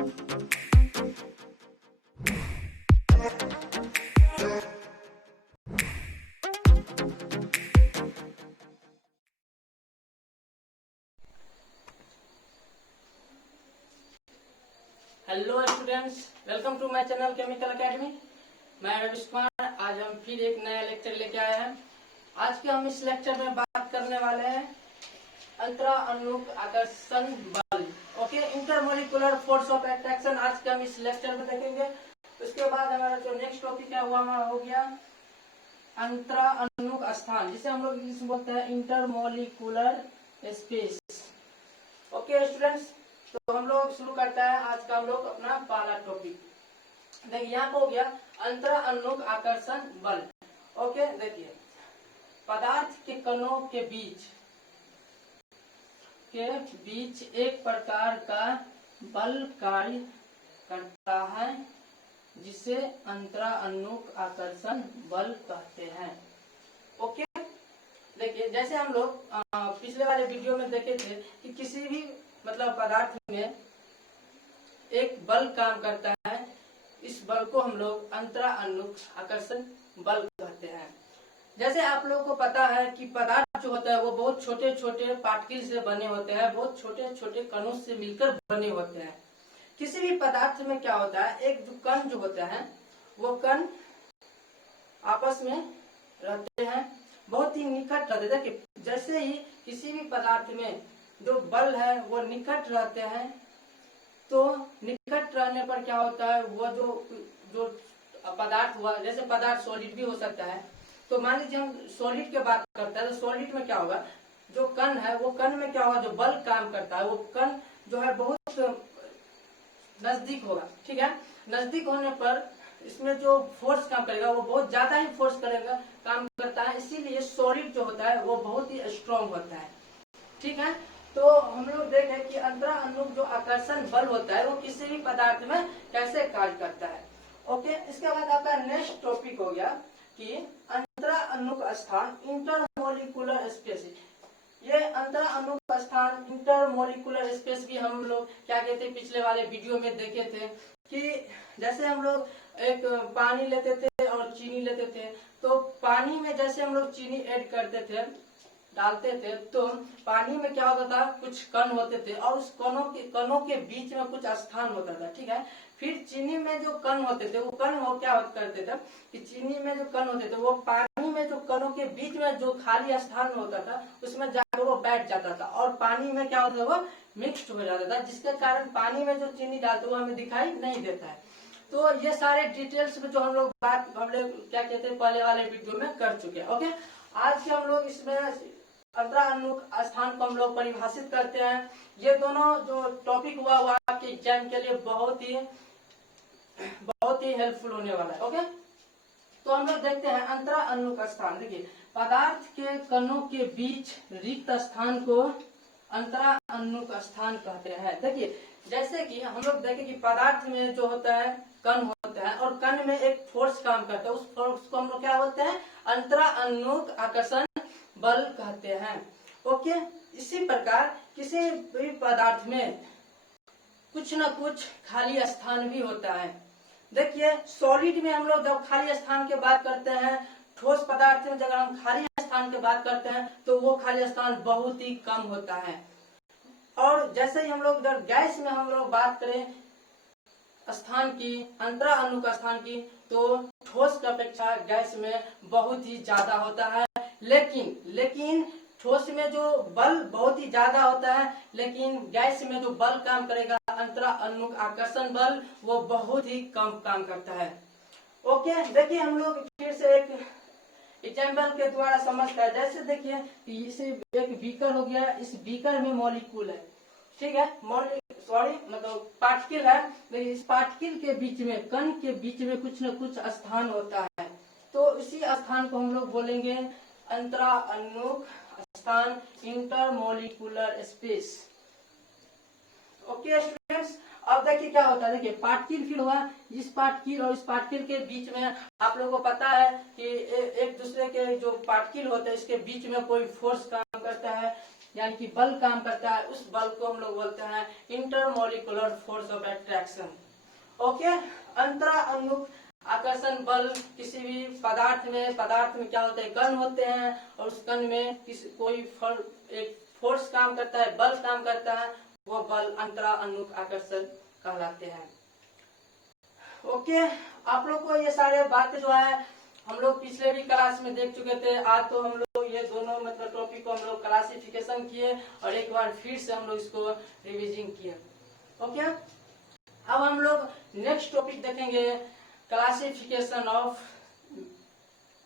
Hello students, welcome to my channel chemical academy. मैं रविश कुमार। आज हम फिर एक नया लेक्चर लेके आए हैं। आज के हम इस लेक्चर में बात करने वाले हैं अंतरा अणुक आकर्षण बल, okay, intermolecular force of attraction. आज के हम इस लेक्चर में देखेंगे। उसके बाद हमारा जो नेक्स्ट टॉपिक है वो हमारा हो गया अंतरा अणुक स्थान, जिसे हम लोग इंग्लिश में बोलते हैं इंटरमोलिकुलर स्पेस। ओके स्टूडेंट्स, तो हम लोग शुरू करते हैं आज का हम लोग अपना पहला टॉपिक। देखिए यहाँ पे हो गया अंतरा अणुक आकर्षण बल। ओके, देखिए पदार्थ के कणों के बीच एक प्रकार का बल कार्य करता है जिसे अंतरा अणुक आकर्षण बल कहते हैं। ओके, देखिए जैसे हम लोग पिछले वाले वीडियो में देखे थे कि किसी भी मतलब पदार्थ में एक बल काम करता है, इस बल को हम लोग अंतरा अणुक आकर्षण बल कहते हैं। जैसे आप लोगों को पता है कि पदार्थ जो होता है वो बहुत छोटे छोटे पार्टिकल से बने होते हैं, बहुत छोटे छोटे कणों से मिलकर बने होते हैं। किसी भी पदार्थ में क्या होता है, एक जो कण जो होता है वो कण आपस में रहते हैं, बहुत ही निकट रहते हैं। देखिए जैसे ही किसी भी पदार्थ में जो बल है वो निकट रहते हैं, तो निकट रहने पर क्या होता है, वो जो पदार्थ हुआ, जैसे पदार्थ सॉलिड भी हो सकता है। तो मान लीजिए हम सॉलिड की बात करते हैं, तो सॉलिड में क्या होगा, जो कण है वो कण में क्या होगा, जो बल काम करता है वो कण जो है बहुत नजदीक होगा। ठीक है, नजदीक होने पर इसमें जो फोर्स काम करेगा वो बहुत ज्यादा ही फोर्स करेगा, काम करता है। इसीलिए सॉलिड जो होता है वो बहुत ही स्ट्रॉन्ग होता है। ठीक है, तो हम लोग देखें कि अंतरा अणुक जो आकर्षण बल होता है वो किसी भी पदार्थ में कैसे कार्य करता है। ओके, इसके बाद आपका नेक्स्ट टॉपिक हो गया कि अंतरा अणुक स्थान इंटरमोलिकुलर स्पेस। ये अंतरा अणुक स्थान इंटरमोलिकुलर स्पेस भी हम लोग क्या कहते हैं, पिछले वाले वीडियो में देखे थे कि जैसे हम लोग एक पानी लेते थे और चीनी लेते थे, तो पानी में जैसे हम लोग चीनी ऐड करते थे, डालते थे, तो पानी में क्या होता था, कुछ कण होते थे और उस कणों के बीच में कुछ स्थान होता था। ठीक है, फिर चीनी में जो कण होते थे वो कण वो क्या करते थे कि चीनी में जो कण होते थे वो पानी में जो कणों के बीच में जो खाली स्थान होता था उसमें जाकर वो बैठ जाता था और पानी में क्या होता था, वो मिक्स्ड हो जाता था, जिसके कारण पानी में जो चीनी डालते वो हमें दिखाई नहीं देता है। तो ये सारे डिटेल्स में जो हम लोग क्या कहते हैं पहले वाले वीडियो में कर चुके हैं। ओके, आज के हम लोग इसमें अंतरा अणुक स्थान को हम लोग परिभाषित करते हैं। ये दोनों जो टॉपिक हुआ वो आपके एग्जाम के लिए बहुत ही हेल्पफुल होने वाला है। ओके, तो हम लोग देखते हैं अंतरा अणुक स्थान। देखिए पदार्थ के कणों के बीच रिक्त स्थान को अंतरा अणुक स्थान कहते हैं। देखिए जैसे कि हम लोग देखें कि पदार्थ में जो होता है कण होता है और कण में एक फोर्स काम करता है, उस फोर्स को हम लोग क्या बोलते हैं, अंतरा अणुक आकर्षण बल कहते हैं। ओके, इसी प्रकार किसी भी पदार्थ में कुछ न कुछ खाली स्थान भी होता है। देखिए सॉलिड में हम लोग जब खाली स्थान की बात करते हैं, ठोस पदार्थ में जब हम खाली स्थान की बात करते हैं तो वो खाली स्थान बहुत ही कम होता है। और जैसे ही हम लोग जब गैस में हम लोग बात करें स्थान की, अंतरा अणुक स्थान की, तो ठोस की अपेक्षा गैस में बहुत ही ज्यादा होता है। लेकिन ठोस में जो बल बहुत ही ज्यादा होता है, लेकिन गैस में जो बल काम करेगा अंतरा अणुक आकर्षण बल, वो बहुत ही कम काम करता है। ओके, देखिए हम लोग फिर से एक एग्जाम्पल के द्वारा समझते हैं। जैसे देखिए इसे एक बीकर हो गया, इस बीकर में मॉलिक्यूल है। ठीक है, मतलब पार्टिकल है, लेकिन इस पार्टिकल के बीच में, कण के बीच में कुछ न कुछ स्थान होता है, तो इसी स्थान को हम लोग बोलेंगे अंतरा अणुक स्थान, इंटरमोलिकुलर स्पेस। ओके स्टूडेंट्स, अब देखिए क्या होता है। देखिए पार्टिकल फिर हुआ, इस पार्टिकल और इस पार्टिकल के बीच में आप लोगों को पता है कि एक दूसरे के जो पार्टिकल होते हैं इसके बीच में कोई फोर्स काम करता है, यानी कि बल काम करता है, उस बल को हम लोग बोलते हैं intermolecular force of attraction. Okay, अंतरा उन्मुख आकर्षण बल किसी भी पदार्थ में क्या होते हैं, कण होते हैं, और उस कण में एक फोर्स काम करता है, बल काम करता है, वो बल अंतरा उन्मुख आकर्षण कहलाते हैं। ओके, आप लोग को ये सारे बातें जो है हम लोग पिछले भी क्लास में देख चुके थे। आज तो हम लोग ये दोनों मतलब टॉपिक को हम लोग क्लासिफिकेशन किए और एक बार फिर से हम लोग इसको रिवीजिंग किए। ओके, अब हम लोग नेक्स्ट टॉपिक देखेंगे, क्लासिफिकेशन ऑफ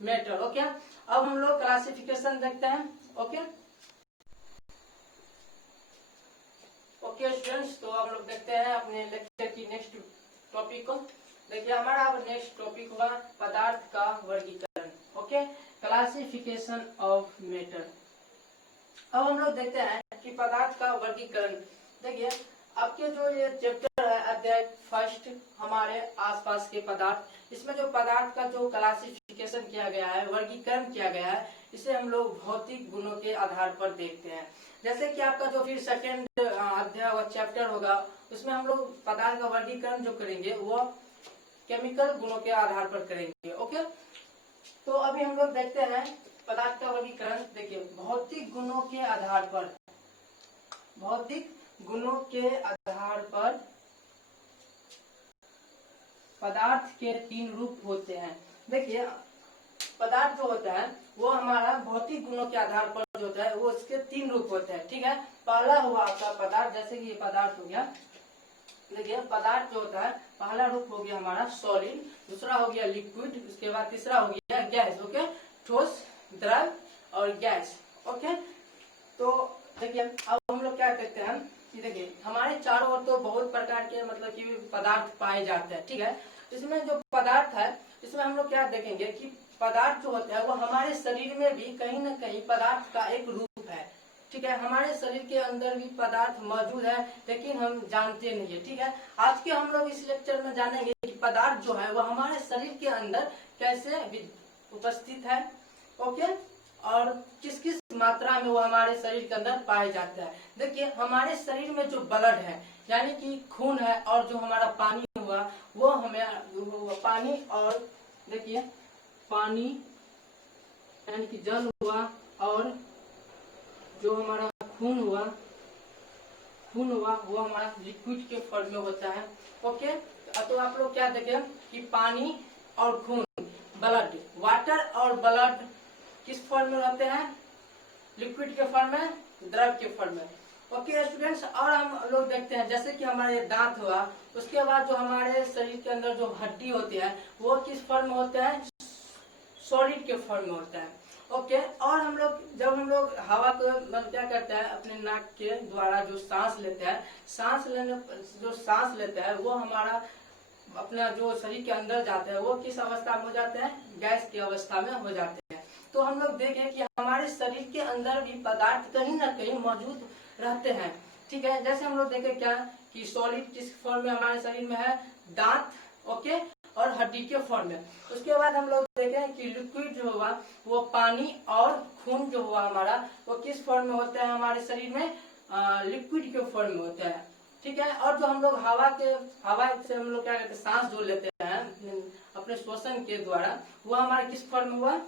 मेटल। ओके, अब हम लोग क्लासिफिकेशन देखते हैं। ओके ओके स्टूडेंट्स, तो हम लोग देखते हैं अपने लेक्चर की नेक्स्ट टॉपिक को। देखिए, हमारा अब नेक्स्ट टॉपिक हुआ पदार्थ का वर्गीकरण। Okay, classification of metal. अब हम लोग देखते हैं कि पदार्थ का वर्गीकरण। देखिए, आपके जो ये चैप्टर है अध्याय फर्स्ट, हमारे आसपास के पदार्थ, इसमें जो पदार्थ का जो क्लासिफिकेशन किया गया है, वर्गीकरण किया गया है, इसे हम लोग भौतिक गुणों के आधार पर देखते हैं। जैसे कि आपका जो फिर सेकेंड अध्याय व चैप्टर होगा, उसमें हम लोग पदार्थ का वर्गीकरण जो करेंगे वो केमिकल गुणों के आधार पर करेंगे। ओके, तो अभी हम लोग देखते हैं पदार्थ का वर्गीकरण। देखिए, भौतिक गुणों के आधार पर, भौतिक गुणों के आधार पर पदार्थ के 3 रूप होते हैं। देखिए, पदार्थ जो होता है वो हमारा भौतिक गुणों के आधार पर जो होता है वो उसके 3 रूप होते हैं। ठीक है, पहला हुआ आपका पदार्थ, जैसे कि ये पदार्थ हो गया। देखिए, पदार्थ जो होता है पहला रूप हो गया हमारा सॉलिड, दूसरा हो गया लिक्विड, उसके बाद तीसरा हो गया गैस। ओके, ठोस, द्रव और गैस। ओके, तो देखिए, अब हम लोग क्या कहते हैं कि देखिए, हमारे चारों ओर तो बहुत प्रकार के मतलब कि पदार्थ पाए जाते हैं। ठीक है, इसमें जो पदार्थ है, इसमें हम लोग क्या देखेंगे कि पदार्थ जो होता है वो हमारे शरीर में भी कहीं न कहीं पदार्थ का एक रूप है। ठीक है, हमारे शरीर के अंदर भी पदार्थ मौजूद है, लेकिन हम जानते नहीं है। ठीक है, आज के हम लोग इस लेक्चर में जानेंगे कि पदार्थ जो है वो हमारे शरीर के अंदर कैसे उपस्थित है। ओके, और किस किस मात्रा में वो हमारे शरीर के अंदर पाए जाता है। देखिए, हमारे शरीर में जो ब्लड है यानी कि खून है, और जो हमारा पानी हुआ वो हमें पानी, और देखिए पानी यानी कि जल हुआ, और जो हमारा खून हुआ वो हमारा लिक्विड के फॉर्म में होता है। ओके, तो आप लोग क्या देखें कि पानी और खून, ब्लड, वाटर और ब्लड किस फॉर्म में रहते हैं, लिक्विड के फॉर्म में, द्रव के फॉर्म में। ओके स्टूडेंट्स, और हम लोग देखते हैं जैसे कि हमारे दांत हुआ, उसके बाद जो हमारे शरीर के अंदर जो हड्डी होती है वो किस फॉर्म में होते हैं, सॉलिड के फॉर्म में होता है। ओके, और हम लोग जब हम लोग हवा को मतलब क्या करते हैं, अपने नाक के द्वारा जो सांस लेते हैं, सांस लेते हैं वो हमारा अपना जो शरीर के अंदर जाते हैं वो किस अवस्था में हो जाते हैं, गैस की अवस्था में हो जाते हैं। तो हम लोग देखें कि हमारे शरीर के अंदर भी पदार्थ कहीं ना कहीं मौजूद रहते हैं। ठीक है, जैसे हम लोग देखें क्या कि सॉलिड किस फॉर्म में हमारे शरीर में है, दांत, ओके, और हड्डी के फॉर्म में। उसके बाद हम लोग देखें कि लिक्विड जो हुआ वो पानी और खून जो हुआ हमारा वो किस फॉर्म में होता है हमारे शरीर में, लिक्विड के फॉर्म में होता है। ठीक है, और जो हम लोग हवा से हम लोग क्या कहते हैं, सांस जो लेते हैं अपने श्वसन के द्वारा, वो हमारा किस फॉर्म में हुआ,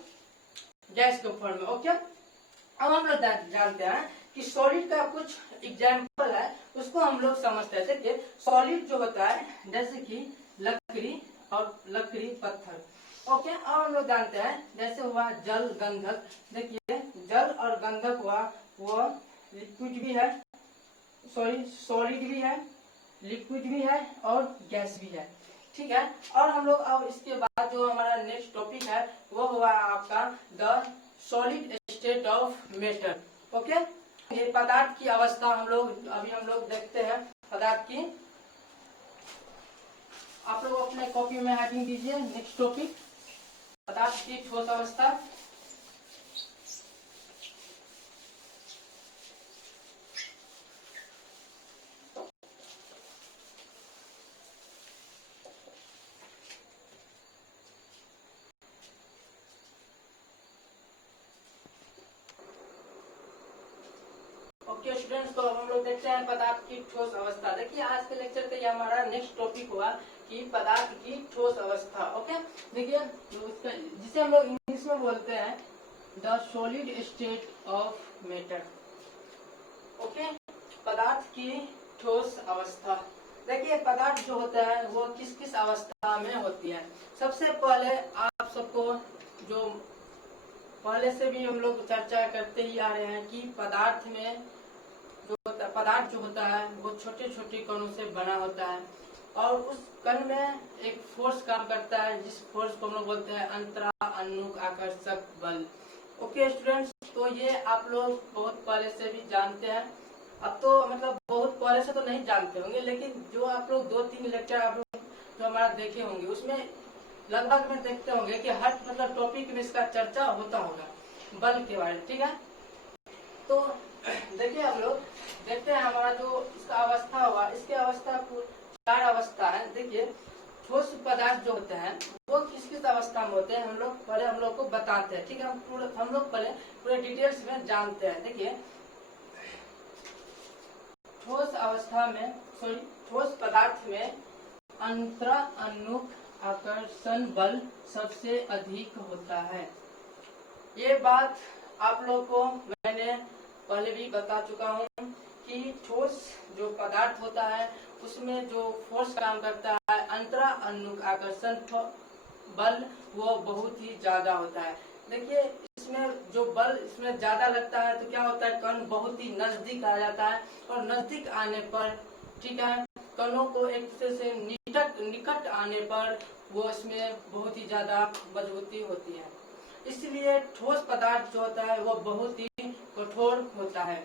गैस के फॉर्म में। ओके, अब हम लोग जानते हैं कि सॉलिड का कुछ एग्जाम्पल है, उसको हम लोग समझते हैं। देखिए, सॉलिड जो होता है जैसे कि लकड़ी, पत्थर। ओके, अब हम लोग जानते हैं जैसे हुआ जल, गंधक। देखिए, जल और गंधक हुआ वो लिक्विड भी है, सॉलिड भी है, लिक्विड भी है और गैस भी है। ठीक है, और हम लोग अब इसके बाद जो हमारा नेक्स्ट टॉपिक है वो हुआ आपका the solid state of metal. Okay, ये पदार्थ की अवस्था हम लोग देखते हैं पदार्थ की। आप लोग अपने कॉपी में हेडिंग दीजिए नेक्स्ट टॉपिक, पदार्थ की ठोस अवस्था। स्टूडेंट्स, तो अब हम लोग देखते हैं पदार्थ की ठोस अवस्था। देखिए आज के लेक्चर का ये हमारा नेक्स्ट टॉपिक हुआ कि पदार्थ की ठोस अवस्था। ओके, देखिए जिसे हम लोग इंग्लिश में बोलते हैं the solid state of matter. Okay, पदार्थ की ठोस अवस्था। देखिए पदार्थ जो होता है वो किस किस अवस्था में होती है। सबसे पहले आप सबको जो पहले से भी हम लोग चर्चा करते ही आ रहे हैं कि पदार्थ में पदार्थ जो होता है वो छोटे छोटे कणों से बना होता है और उस कण में एक फोर्स काम करता है जिस फोर्स को हम लोग बोलते हैं अंतरा अनुक आकर्षक बल। ओके स्टूडेंट्स, तो ये आप लोग बहुत पहले से भी जानते हैं। अब तो मतलब बहुत पहले से तो नहीं जानते होंगे, लेकिन जो आप लोग 2-3 लेक्चर आप लोग जो हमारा देखे होंगे उसमें लगभग में देखते होंगे कि हर मतलब टॉपिक में इसका चर्चा होता होगा बल के बारे में। ठीक है, तो देखिए हम लोग देखते हैं हमारा जो इसका अवस्था हुआ, इसके अवस्था को 4 अवस्था है। देखिए ठोस पदार्थ जो होते हैं वो किस किस अवस्था में होते हैं हम लोग को बताते हैं। ठीक है, हम लोग पहले पूरे डिटेल्स में जानते हैं। देखिए ठोस अवस्था में ठोस पदार्थ में अंतरा अनुक आकर्षण बल सबसे अधिक होता है। ये बात आप लोग को मैंने पहले भी बता चुका हूँ कि ठोस जो पदार्थ होता है उसमें जो फोर्स काम करता है अंतरा अनुक आकर्षण बल वो बहुत ही ज्यादा होता है। देखिए इसमें जो बल इसमें ज्यादा लगता है तो क्या होता है, कण बहुत ही नजदीक आ जाता है और नजदीक आने पर ठीक है कणों को एक दूसरे से निकट आने पर वो इसमें बहुत ही ज्यादा मजबूती होती है। इसलिए ठोस पदार्थ जो होता है वो बहुत ही कठोर होता है।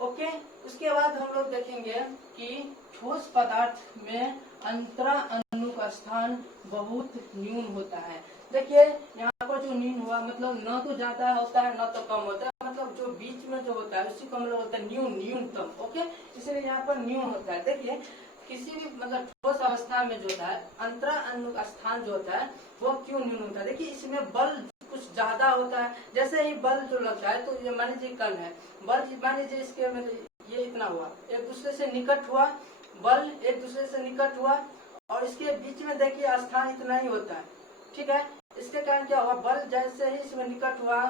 ओके, उसके बाद हम लोग देखेंगे कि ठोस पदार्थ में अंतरा अनुक स्थान बहुत न्यून होता है। देखिए यहाँ पर जो न्यून हुआ मतलब न तो ज्यादा होता है न तो कम होता है, मतलब जो बीच में जो होता है उसी को हम लोग बोलते हैं न्यूनतम। ओके, इसलिए यहाँ पर न्यून होता है। देखिए किसी भी मतलब ठोस अवस्था में जो होता है अंतरा अनुक स्थान जो होता है वो क्यों न्यून होता है। देखिए इसमें बल कुछ ज्यादा होता है। जैसे ही बल जो लगता है तो ये मान लीजिए कण है, बल मान लीजिए इसके मतलब ये इतना हुआ, एक दूसरे से निकट हुआ, बल एक दूसरे से निकट हुआ और इसके बीच में देखिए स्थान इतना ही होता है। ठीक है, इसके कारण क्या हुआ, बल जैसे ही इसमें निकट हुआ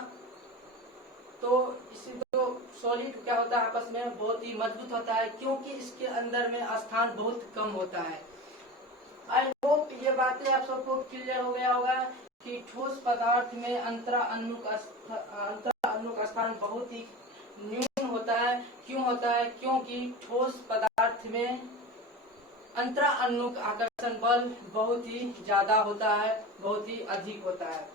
तो इसी तो सॉलिड क्या होता है आपस में बहुत ही मजबूत होता है क्योंकि इसके अंदर में स्थान बहुत कम होता है। आई होप ये बातें आप सबको क्लियर हो गया होगा कि ठोस पदार्थ में अंतरा अनुक स्थान बहुत ही न्यून होता है। क्यों होता है, क्योंकि ठोस पदार्थ में अंतरा अनुक आकर्षण बल बहुत ही ज्यादा होता है, बहुत ही अधिक होता है।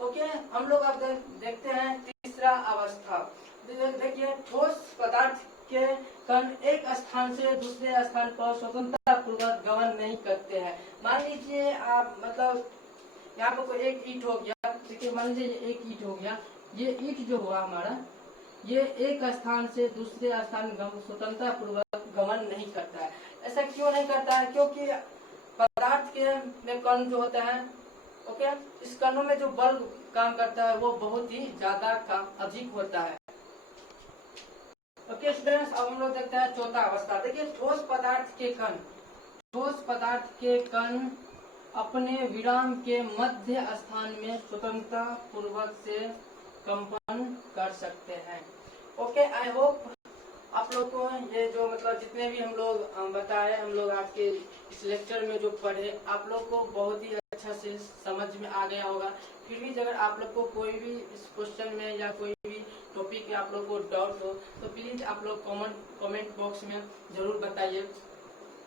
ओके, हम लोग अब देखते हैं तीसरा अवस्था। देखिए ठोस पदार्थ के कण एक स्थान से दूसरे स्थान पर स्वतंत्रता पूर्वक गमन नहीं करते हैं। मान लीजिए आप मतलब यहाँ पर कोई एक ईंट हो गया, देखिए मान लीजिए ये एक ईंट हो गया, ये ईंट जो हुआ हमारा ये एक स्थान से दूसरे स्थान स्वतंत्रता पूर्वक गमन नहीं करता है। ऐसा क्यों नहीं करता है, क्योंकि पदार्थ के में कण जो होता है ओके इस कणों में जो बल काम करता है वो बहुत ही ज्यादा काम अधिक होता है। ओके स्टूडेंट्स, अब हम लोग देखते हैं चौथा अवस्था। देखिए ठोस पदार्थ के कण अपने विराम के मध्य स्थान में स्वतंत्रता पूर्वक से कंपन कर सकते हैं। ओके, आई होप आप लोग को ये जो मतलब जितने भी हम लोग बताए हम लोग आज के इस लेक्चर में जो पढ़े आप लोग को बहुत ही अच्छा से समझ में आ गया होगा। फिर भी अगर आप लोग को कोई भी इस क्वेश्चन में या कोई भी टॉपिक में आप लोग को डाउट हो तो प्लीज आप लोग कमेंट बॉक्स में जरूर बताइए।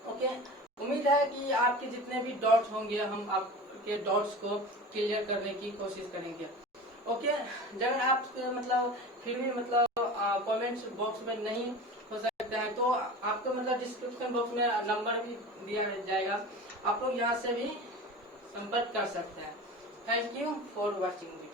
ओके, उम्मीद है कि आपके जितने भी डाउट्स होंगे हम आपके डाउट्स को क्लियर करने की कोशिश करेंगे। ओके, अगर आप मतलब फिर भी मतलब कमेंट्स बॉक्स में नहीं हो सकता है तो आपको मतलब डिस्क्रिप्शन बॉक्स में नंबर भी दिया जाएगा, आप लोग यहाँ से भी संपर्क कर सकते हैं। Thank you for watching.